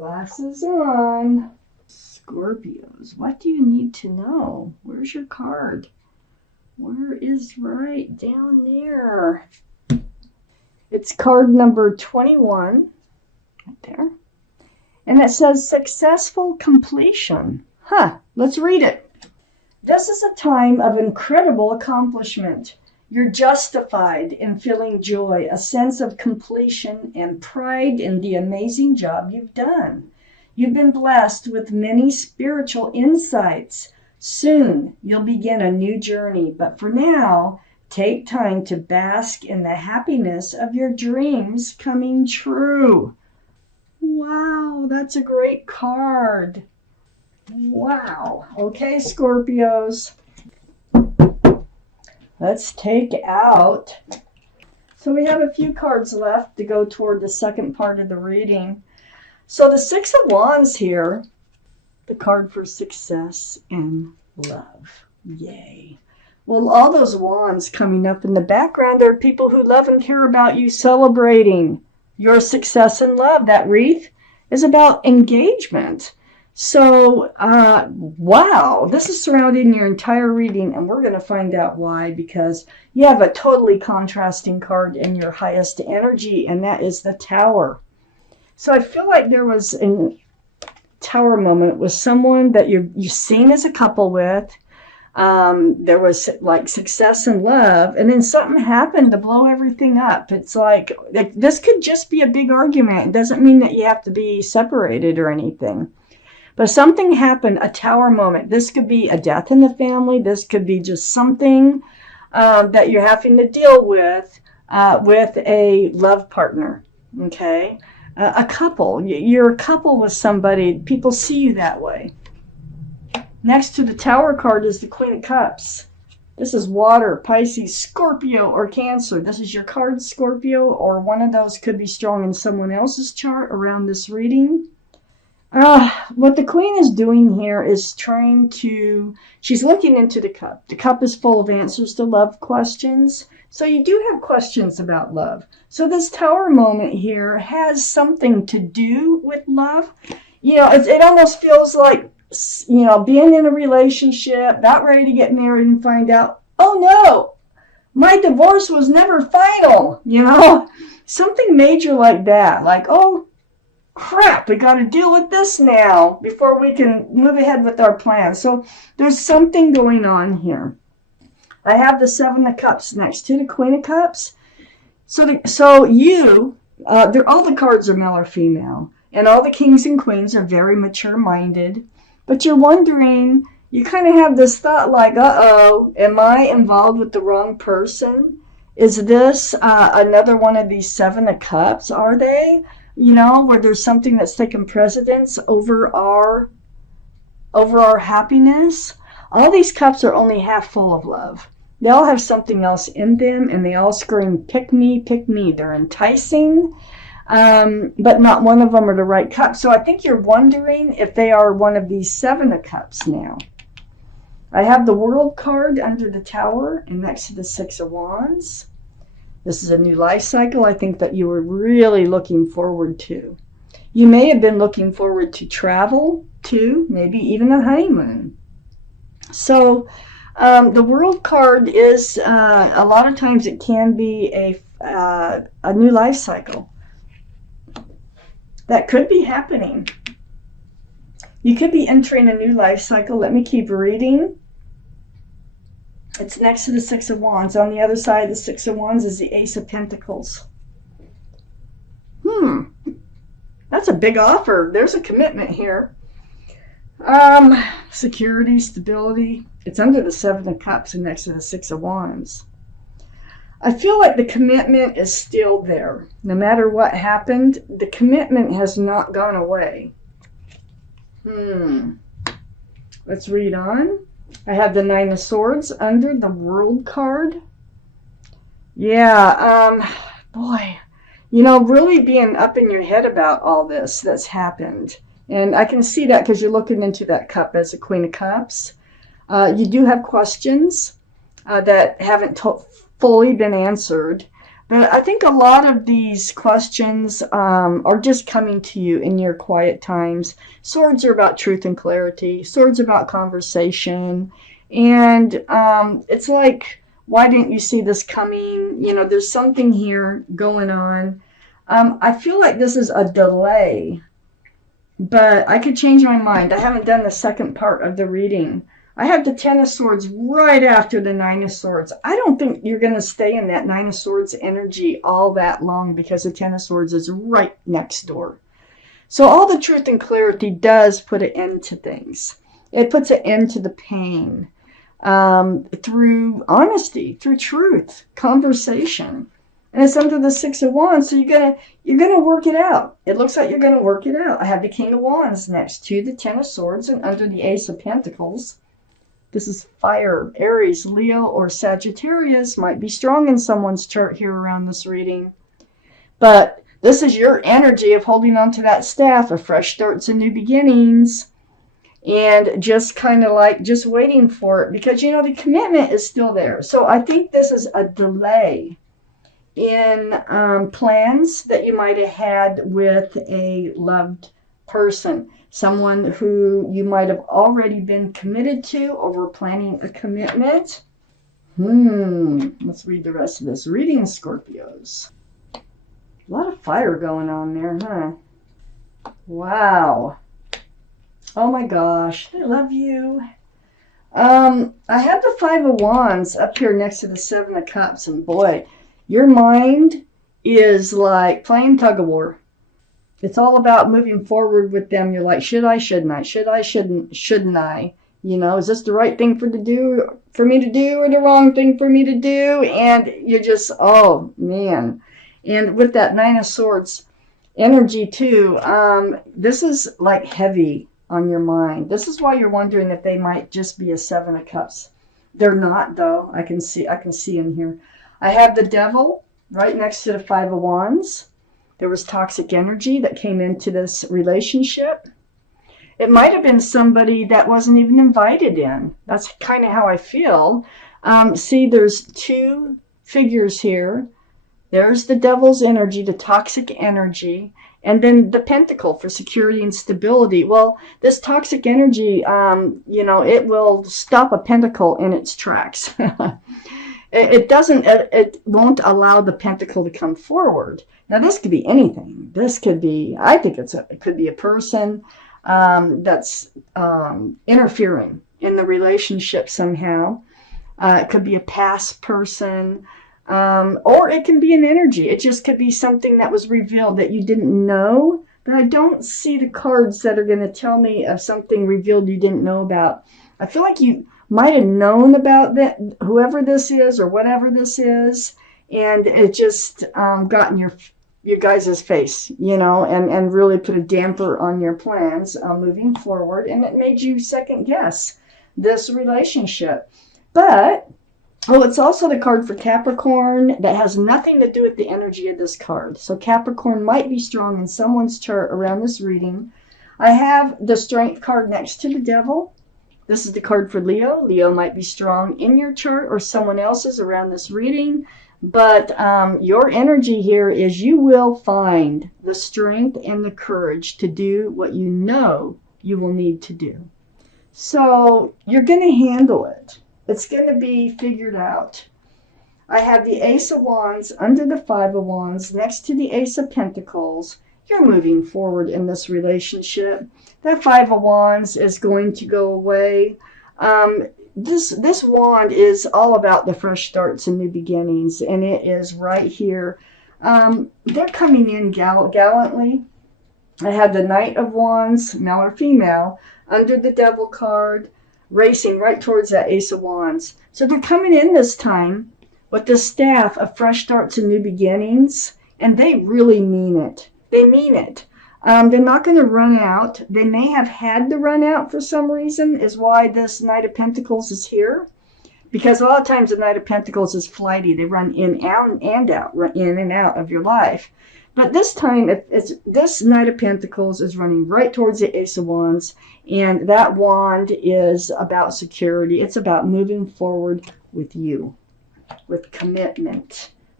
Glasses on. Scorpios, what do you need to know? Where's your card? Where is right down there? It's card number 21, right there. And it says successful completion. Let's read it. This is a time of incredible accomplishment. You're justified in feeling joy, a sense of completion, and pride in the amazing job you've done. You've been blessed with many spiritual insights. Soon, you'll begin a new journey, but for now, take time to bask in the happiness of your dreams coming true. Wow, that's a great card. Wow. Okay, Scorpios. Let's take out. So we have a few cards left to go toward the second part of the reading. So the Six of Wands here, the card for success and love. Yay. Well, all those wands coming up in the background are people who love and care about you, celebrating your success and love. That wreath is about engagement. So, wow, this is surrounding your entire reading, and we're going to find out why, because you have a totally contrasting card in your highest energy, and that is the Tower. So I feel like there was a Tower moment with someone that you've seen as a couple with. There was like success and love, and then something happened to blow everything up. It's like this could just be a big argument. It doesn't mean that you have to be separated or anything. But something happened, a Tower moment. This could be a death in the family. This could be just something that you're having to deal with a love partner, okay? A couple. You're a couple with somebody. People see you that way. Next to the Tower card is the Queen of Cups. This is water, Pisces, Scorpio, or Cancer. This is your card, Scorpio, or one of those could be strong in someone else's chart around this reading. What the Queen is doing here is she's looking into the cup. The cup is full of answers to love questions. So you do have questions about love. So this Tower moment here has something to do with love. You know, it almost feels like, you know, being in a relationship, about ready to get married and find out, oh no, my divorce was never final, you know? Something major like that. Like, oh, crap, we got to deal with this now before we can move ahead with our plans. So there's something going on here. I have the Seven of Cups next to the Queen of Cups. So you, all the cards are male or female, and all the kings and queens are very mature-minded. But you're wondering, you kind of have this thought like, uh-oh, am I involved with the wrong person? Is this another one of these Seven of Cups? Are they? You know, where there's something that's taken precedence over our happiness. All these cups are only half full of love. They all have something else in them, and they all scream, pick me, pick me. They're enticing, but not one of them are the right cup. So I think you're wondering if they are one of these Seven of Cups now. I have the World card under the Tower and next to the Six of Wands. This is a new life cycle I think that you were really looking forward to. You may have been looking forward to travel too, maybe even a honeymoon. So the World card is, a lot of times it can be a new life cycle that could be happening. You could be entering a new life cycle. Let me keep reading. It's next to the Six of Wands. On the other side of the Six of Wands is the Ace of Pentacles. That's a big offer. There's a commitment here. Security, stability. It's under the Seven of Cups and next to the Six of Wands. I feel like the commitment is still there. No matter what happened, the commitment has not gone away. Let's read on. I have the Nine of Swords under the World card. Yeah, boy, you know, really being up in your head about all this that's happened. And I can see that because you're looking into that cup as a Queen of Cups. You do have questions that haven't fully been answered. But I think a lot of these questions are just coming to you in your quiet times. Swords are about truth and clarity. Swords are about conversation. And it's like, why didn't you see this coming? You know, there's something here going on. I feel like this is a delay, but I could change my mind. I haven't done the second part of the reading. I have the Ten of Swords right after the Nine of Swords. I don't think you're going to stay in that Nine of Swords energy all that long because the Ten of Swords is right next door. So all the truth and clarity does put an end to things. It puts an end to the pain through honesty, through truth, conversation. And it's under the Six of Wands, so you're gonna work it out. It looks like you're gonna work it out. I have the King of Wands next to the Ten of Swords and under the Ace of Pentacles. This is fire. Aries, Leo, or Sagittarius might be strong in someone's chart here around this reading. But this is your energy of holding on to that staff of fresh starts and new beginnings. And just kind of like just waiting for it. Because, you know, the commitment is still there. So I think this is a delay in plans that you might have had with a loved person. Someone who you might have already been committed to or were planning a commitment. Let's read the rest of this reading, Scorpios. A lot of fire going on there, huh? Wow. Oh my gosh, I love you. I have the Five of Wands up here next to the Seven of Cups, and boy, your mind is like playing tug of war. It's all about moving forward with them. You're like, should I, shouldn't I? Should I, shouldn't I? You know, is this the right thing for me to do, or the wrong thing for me to do? And you're just, oh man. And with that Nine of Swords energy too, this is like heavy on your mind. This is why you're wondering if they might just be a Seven of Cups. They're not, though. I can see in here. I have the Devil right next to the Five of Wands. There was toxic energy that came into this relationship. It might have been somebody that wasn't even invited in. That's kind of how I feel. See, there's two figures here. There's the Devil's energy, the toxic energy, and then the Pentacle for security and stability. Well, this toxic energy, you know, it will stop a Pentacle in its tracks. It won't allow the Pentacle to come forward. Now, this could be anything. This could be, I think it could be a person that's interfering in the relationship somehow. It could be a past person, or it can be an energy. It just could be something that was revealed that you didn't know. But I don't see the cards that are going to tell me of something revealed you didn't know about. I feel like you might have known about that, whoever this is or whatever this is, and it just got in your guys' face, you know, and really put a damper on your plans moving forward, and it made you second guess this relationship. But, oh, it's also the card for Capricorn that has nothing to do with the energy of this card. So Capricorn might be strong in someone's chart around this reading. I have the Strength card next to the Devil. This is the card for Leo. Leo might be strong in your chart or someone else's around this reading. But your energy here is you will find the strength and the courage to do what you know you will need to do. So you're going to handle it. It's going to be figured out. I have the Ace of Wands under the Five of Wands next to the Ace of Pentacles. You're moving forward in this relationship. That Five of Wands is going to go away. This wand is all about the fresh starts and new beginnings, and it is right here. They're coming in gallantly. I have the Knight of Wands, male or female, under the Devil card, racing right towards that Ace of Wands. So they're coming in this time with the staff of fresh starts and new beginnings, and they really mean it. They mean it. They're not going to run out. They may have had to run out for some reason, is why this Knight of Pentacles is here. Because a lot of times the Knight of Pentacles is flighty. They run in and out, run in and out of your life. But this time, this Knight of Pentacles is running right towards the Ace of Wands. And that wand is about security. It's about moving forward with you, with commitment.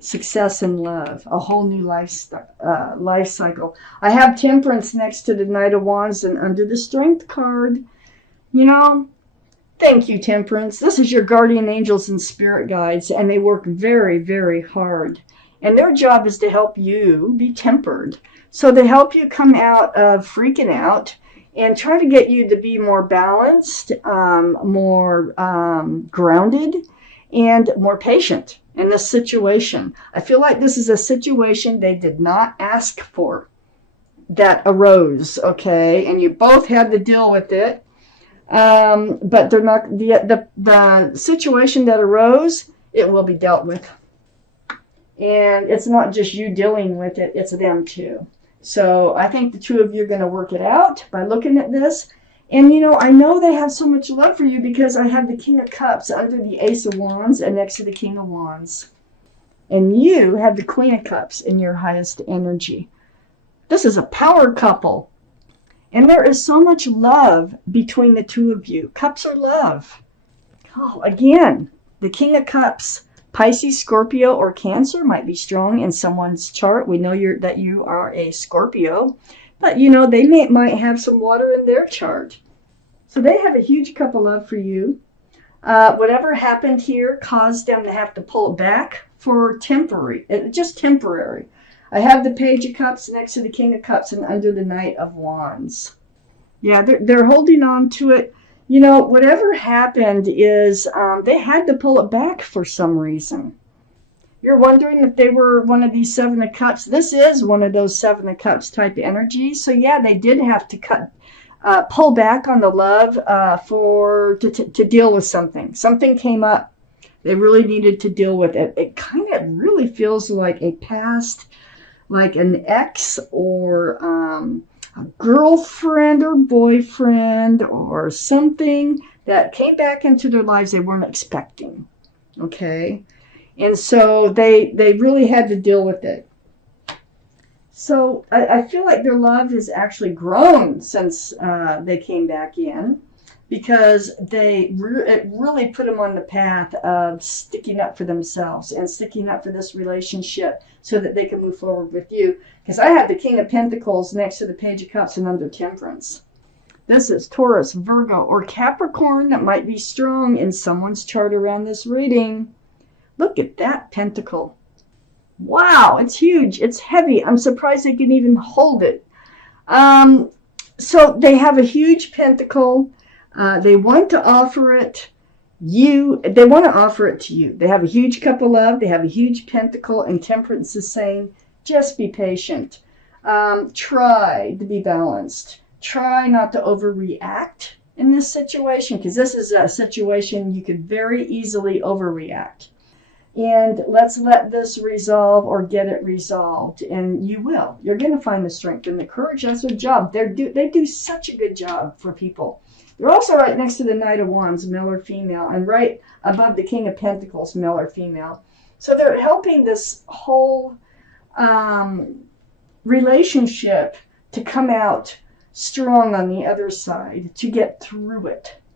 success in love, a whole new life cycle. I have Temperance next to the Knight of Wands and under the Strength card. You know, thank you, Temperance. This is your guardian angels and spirit guides, and they work very, very hard. And their job is to help you be tempered. So they help you come out of freaking out and try to get you to be more balanced, more grounded, and more patient in this situation. I feel like this is a situation they did not ask for that arose, okay? And you both had to deal with it. But they're not, the situation that arose, it will be dealt with. And it's not just you dealing with it, it's them too. So I think the two of you are going to work it out by looking at this. And, you know, I know they have so much love for you because I have the King of Cups under the Ace of Wands and next to the King of Wands. And you have the Queen of Cups in your highest energy. This is a power couple. And there is so much love between the two of you. Cups are love. Oh, again, the King of Cups, Pisces, Scorpio, or Cancer might be strong in someone's chart. We know that you are a Scorpio. But, you know, they might have some water in their chart. So they have a huge cup of love for you. Whatever happened here caused them to have to pull it back for just temporary. I have the Page of Cups next to the King of Cups and under the Knight of Wands. Yeah, they're holding on to it. You know, whatever happened is they had to pull it back for some reason. You're wondering if they were one of these Seven of Cups. This is one of those Seven of Cups type energies. So yeah, they did have to pull back on the love to deal with something. Something came up. They really needed to deal with it. It kind of really feels like a past, like an ex or a girlfriend or boyfriend or something that came back into their lives they weren't expecting. Okay? And so they really had to deal with it. So I feel like their love has actually grown since they came back in, because it really put them on the path of sticking up for themselves and sticking up for this relationship so that they can move forward with you. Because I have the King of Pentacles next to the Page of Cups and under Temperance. This is Taurus, Virgo, or Capricorn that might be strong in someone's chart around this reading. Look at that pentacle. Wow, it's huge. It's heavy. I'm surprised they can even hold it. So they have a huge pentacle. They want to offer it. They want to offer it to you. They have a huge cup of love. They have a huge pentacle. And Temperance is saying, just be patient. Try to be balanced. Try not to overreact in this situation, because this is a situation you could very easily overreact. And let's let this resolve or get it resolved. And you will. You're going to find the strength and the courage. That's their job. They do such a good job for people. They're also right next to the Knight of Wands, male or female, and right above the King of Pentacles, male or female. So they're helping this whole relationship to come out strong on the other side, to get through it.